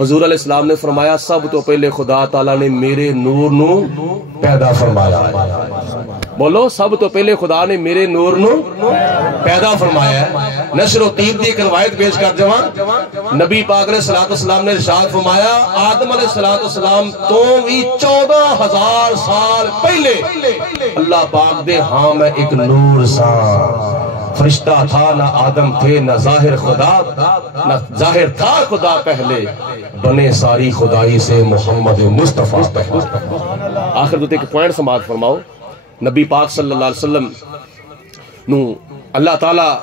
حضور علیہ السلام نے فرمایا سب تو پہلے خدا تعالیٰ نے میرے نور نو پیدا فرمایا بولو سب تو پہلے خدا نے میرے نور نو پیدا فرمایا ہے نشر و تیب دی ایک روایت پیش کر جوان نبی پاک علیہ السلام نے ارشاد فرمایا آدم علیہ السلام تو بھی 14,000 سال پہلے اللہ پاک دے ہاں میں ایک نور سا فرشتہ تھا نہ آدم تھے نہ ظاہر خدا نہ ظاہر تھا خدا پہلے بنے ساری خدائی سے محمد مصطفیٰ پہلے آخر دوتے ایک پوائنٹ سماعت فرماؤ نبی پاک صلی اللہ علیہ وسلم نو اللہ تعالیٰ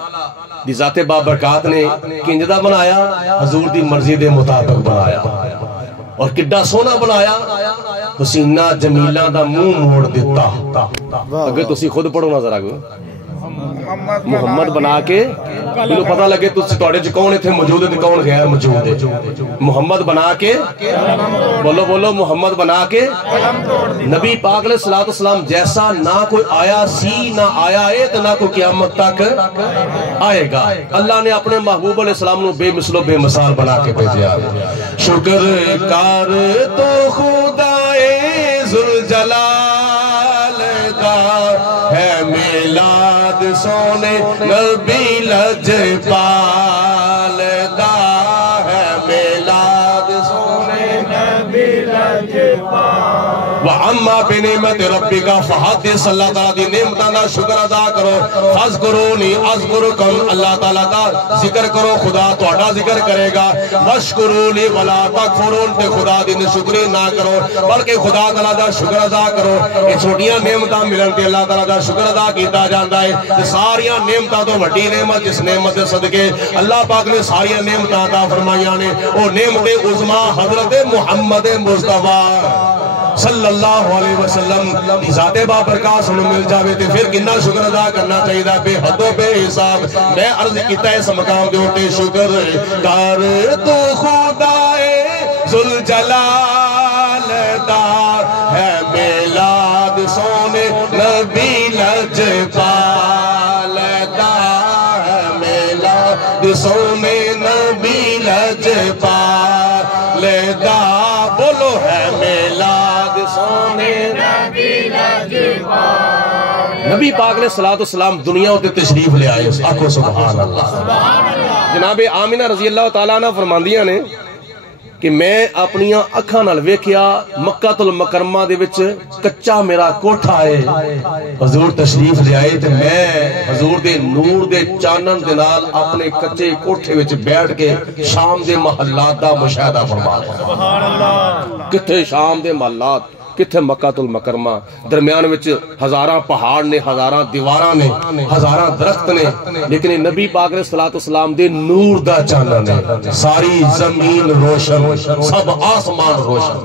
دی ذات بابرکات نے کنجدہ بنایا حضور دی مرضی دے مطابق بنایا اور کڈا سونا بنایا حسینہ جمیلہ دا منہ موڑ دیتا اگر تسی خود پڑھو نظر آگو محمد بنا کے انہوں پتہ لگے تجھ توڑے جو کون تھے موجود ہے کون غیر موجود ہے محمد بنا کے بولو محمد بنا کے نبی پاک علیہ السلام جیسا نہ کوئی آیا سی نہ آیا ہے تو نہ کوئی قیامت تک آئے گا اللہ نے اپنے محبوب علیہ السلام نے بے مثل و بے مثال بنا کے بھیجا شکر کار تو خدائے ذوالجلال کا ہے میلاد سونے نبی لجپال دا ہے میلاد سونے نبی لجپال وَعَمَّا بِنِعْمَتِ رَبِّكَ فَحَدِّثْ اللہ تعالیٰ دی نعمتاں دا شکر ادا کرو فَاذْكُرُونِي أَذْكُرْكُمْ اللہ تعالیٰ دا ذکر کرو خدا تہاڈا ذکر کرے گا وَاشْكُرُونِي وَلَا تَكْفُرُونَ تے خدا دی شکر نہ کرو بلکہ خدا تعالیٰ دا شکر ادا کرو یہ چھوٹیاں نعمتاں ملن تے اللہ تعالیٰ دا شکر ادا کیتا جاندا ہے ساریاں نعمتاں تو وڈی نعمت جس نعمت دے صدقے اللہ پاک نے ساریاں نعمتاں عطا فرمائیاں نے او نعمت عظما حضرت محمد مصطفیٰ صلی اللہ علیہ وسلم ذات بابرکات سنو مل جاوے تے پھر کنا شکر ادا کرنا چاہیے بے حد و بے حساب میں عرض کیتا ہے اس مقام دے ہوتے شکر کار تو خدائے ذوالجلال دا ہے میلاد سونے نبی لجپال دا ہے میلاد سونے نبی لجپال دا بولو ہے میلاد سونے نبی لجپال نبی پاک علیہ السلام دنیا ہوتے تشریف لے آئے آکھو سبحان اللہ جناب آمینہ رضی اللہ تعالیٰ عنہ فرماندیاں نے کہ میں اپنی اکھاں نال ویکھیا مکہ المکرمہ دے وچ کچا میرا کوٹھا ہے، حضور تشریف لے آئے تے میں حضور دے نور دے چانن دے نال اپنے کچے کوٹھے وچ بیٹھ کے شام دے محلات دا مشاہدہ فرما لیا۔ سبحان اللہ۔ کتھے شام دے محلات، کتھے مکہ المکرمہ، درمیان وچ ہزاراں پہاڑ نے، ہزاراں دیواراں نے، ہزاراں درخت نے، لیکن نبی پاک علیہ السلام دے نور دا چانن ہے، ساری زمین روشن، سب آسمان روشن،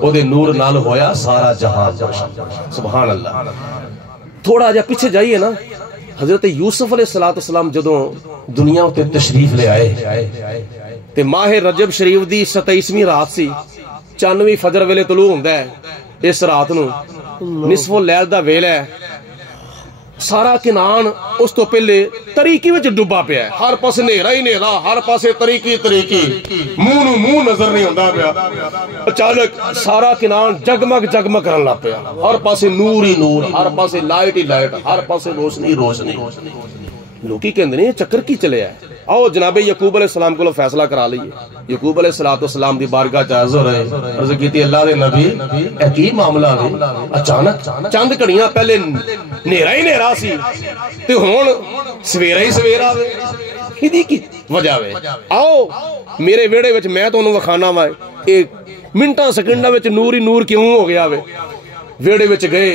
او دے نور نال ہویا سارا جہان روشن۔ سبحان اللہ۔ تھوڑا جا پیچھے جائیے نا، حضرت یوسف علیہ السلام جدوں دنیا تے تشریف لے آئے تے ماہ رجب شریف دی 27ویں رات سی، 94 فجر ویلے طلوع ہوندا ہے، اس رات نو نصف اللیل دا ویلا ہے، سارا کنان اس تو پہلے تریکی وچ ڈبا پیا ہے، ہر پاسے نیرا ہی نیرا، ہر پاسے تریکی، منہ نو منہ نظر نہیں ہوندا پیا۔ اچانک سارا کنان جگمگ کرن لگ پیا، ہر پاسے نور ہی نور، ہر پاسے لائٹ ہی لائٹ، ہر پاسے روشنی روشنی۔ لوکی کہندے نے چکر کی چلے ہے؟ آؤ جناب یعقوب علیہ السلام کو فیصلہ کرا لئیے۔ یعقوب علیہ السلام دی بارگاہ حاضر ہے، عرض کیتی اللہ دے نبی اے کی معاملہ ہے؟ اچانک چند گھڑیاں پہلے نیرا ہی نیرا سی تے ہن سویرا ہی سویرا وے، ایدی کی وجہ وے؟ آؤ میرے ویڑے وچ میں تانوں وکھانا وا، ایک منٹاں سیکنڈاں وچ نور ہی نور کیوں ہو گیا وے۔ ویڑے وچ گئے،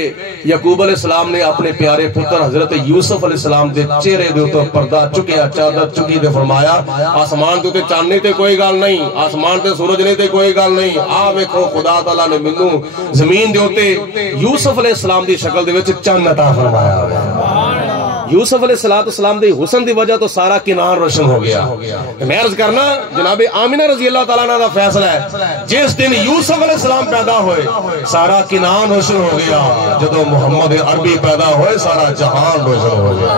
یعقوب علیہ السلام نے اپنے پیارے پتر حضرت یوسف علیہ السلام دے چہرے دے اوپر پردہ چکیا، چادر چکی تے فرمایا آسمان تے چاند تے کوئی گل نہیں، آسمان تے سورج نہیں تے کوئی گل نہیں، آ ویکھو خدا تعالی نے مینوں زمین دے اوتے یوسف علیہ السلام دی شکل دے وچ چاند عطا فرمایا۔ یوسف علیہ السلام دی حسن دی وجہ تو سارا کنان روشن ہو گیا۔ میں عرض کرنا جناب آمنہ رضی اللہ تعالیٰ عنہ دا فیصلہ ہے، جس دن یوسف علیہ السلام پیدا ہوئے سارا کنان روشن ہو گیا، جدو محمد عربی پیدا ہوئے سارا جہان روشن ہو گیا۔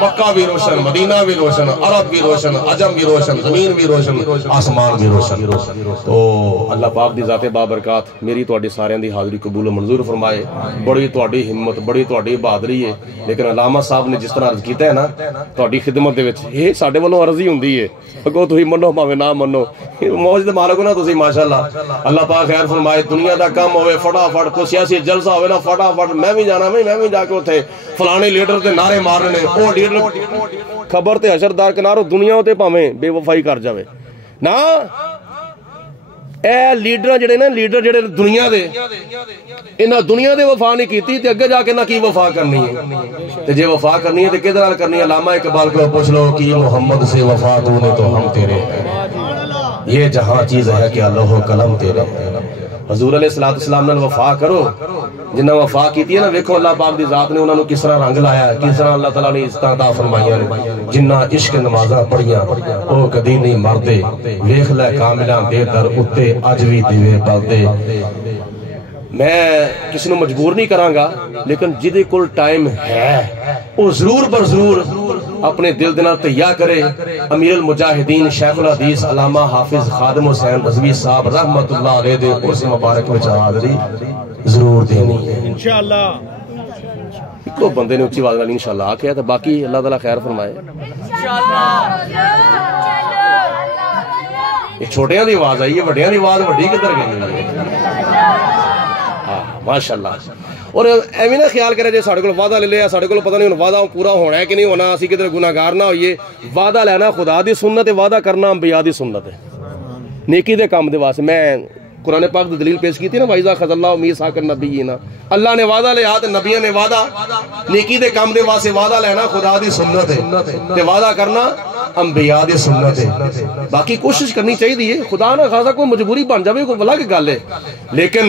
مکہ بھی روشن، مدینہ بھی روشن، عرب بھی روشن، عجم بھی روشن، زمین بھی روشن، آسمان بھی روشن۔ تو اللہ پاک دی ذات بابرکات میری تواڈی ساریاں دی حاضری قبول و منظور فرمائے۔ بڑی تواڈی ہمت، بڑی تواڈی بہادری ہے، لیکن علامہ صاحب نے جس طرح عرض کیتا ہے نا تواڈی خدمت دے وچ، یہ ساڈے والوں عرض ہی ہوندی ہے، اگوں تسی منو بھاویں نہ منو، موج دے مالک ہو نا تسی ماشاءاللہ۔ اللہ پاک خیر فرمائے، دنیا دا کام ہوئے فٹافٹ، کوئی سیاسی جلسہ ہوئے نا فٹافٹ میں بھی جانا، میں بھی جا کے اوتھے فلانے لیڈر تے نعرے مارنے، او لیڈر خبر تے حشردار کنارو دنیا تے پاویں بے وفائی کر جاوے نا، اے لیڈر جڑے نا، لیڈر جڑے دنیا دے، انہاں دنیا دے وفا نہیں کیتی تے اگے جا کے نہ کی وفا کرنی ہے، تے جے وفا کرنی ہے تے کدے نال کرنی ہے؟ علامہ اقبال کو پوچھ لو کہ محمد سے وفا تو نے تو ہم تیرے ہیں، یہ جہاں چیز ہے کہ لوح و قلم تیرے ہیں۔ حضور علیہ السلام نے وفا کرو، جنہاں وفا کیتی ہے نا، ویکھو اللہ پاک دی ذات نے انہاں نو کس طرح رنگ لایا ہے، کس طرح اللہ تعالیٰ نے عزتاں عطا فرمائیاں نے۔ جنہاں عشق نمازاں پڑھیاں او کدی نہیں مردے، ویکھ لے کاملاں دے در اتے اج وی دیوے بلدے۔ میں کسی نو مجبور نہیں کراں گا، لیکن جدے کول ٹائم ہے وہ ضرور بر ضرور اپنے دل دے نال تہیا کرے۔ امیر المجاہدین شیخ الحدیث علامہ حافظ خادم حسین رضوی صاحب رحمت اللہ علیہ دے عرس مبارک وچ حاضری ضرور دینی ہے انشاءاللہ۔ ایکو بندے نے اچھی آواز نال انشاءاللہ آکھیا تے باقی اللہ تعالیٰ خیر فرمائے انشاءاللہ۔ یہ چھوٹیاں دی آواز آئی ہے، وڈیاں دی آواز وڈی کدھر گئی ہے؟ ماشاءاللہ۔ اور ایویں نہ خیال کرے جے ساڈے کول وعدہ لے لیا، ساڈے کول پتہ نہیں ہن وعدہ پورا ہونا ہے کہ نہیں ہونا، اسی کدھر گناہگار نہ ہوئیے۔ وعدہ لینا خدا دی سنت ہے، وعدہ کرنا انبیاء دی سنت ہے، نیکی دے کام دے واسطے۔ میں قرآن پاک دی دلیل پیش کی تھی نا، وَإِذَا أَخَذَ اللَّهُ مِيثَاقَ النَّبِيِّينَ، اللہ نے وعدہ لیا تے نبیوں نے وعدہ، نیکی دے کام دے واسطے وعدہ لینا خدا دی سنت ہے تے وعدہ کرنا انبیاء دی سنت ہے۔ باقی کوشش کرنی چاہیے، خدا نہ خاصا کوئی مجبوری بن جاوے کوئی الگ گل ہے، لیکن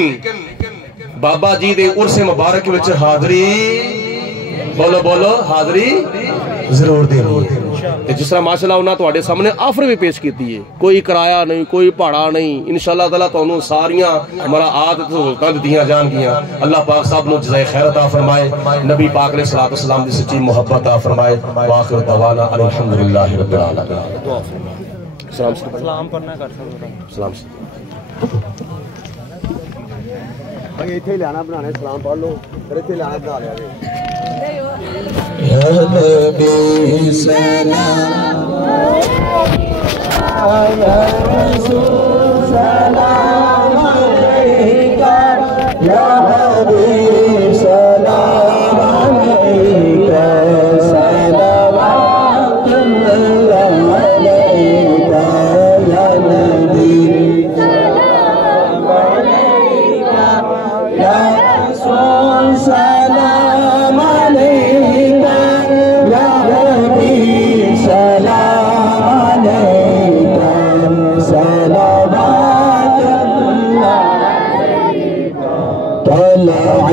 بابا جی دے عرس مبارک وچ حاضری، بولو بولو حاضری ضرور دینی ہے۔ جس طرح ماشاءاللہ انہاں تواڈے سامنے آفر بھی پیش کیتی ہے، کوئی کرایہ نہیں، کوئی بھاڑا نہیں، انشاءاللہ تعالیٰ تانوں ساریاں مراعات تے سہولتاں دتیاں جان گیاں۔ اللہ پاک صاحب نو جزائے خیر عطا فرمائے، نبی پاک علیہ السلام دی سچی محبت عطا فرمائے۔ واخر دعوانا الحمدللہ رب العالمین۔ سلام پڑھنا کر سکتے سلام بھائی ایتھے لانا بنانے سلام پڑھ لو، پھر ایتھے لانا بنا لیا یا نبی سلام يا رسول سلام عليك يا حبيب سلام عليك صلوات الله عليك يا نبي سلام عليك يا رسول سلام عليك يا حبيب سلام عليك صلوات الله عليك طلع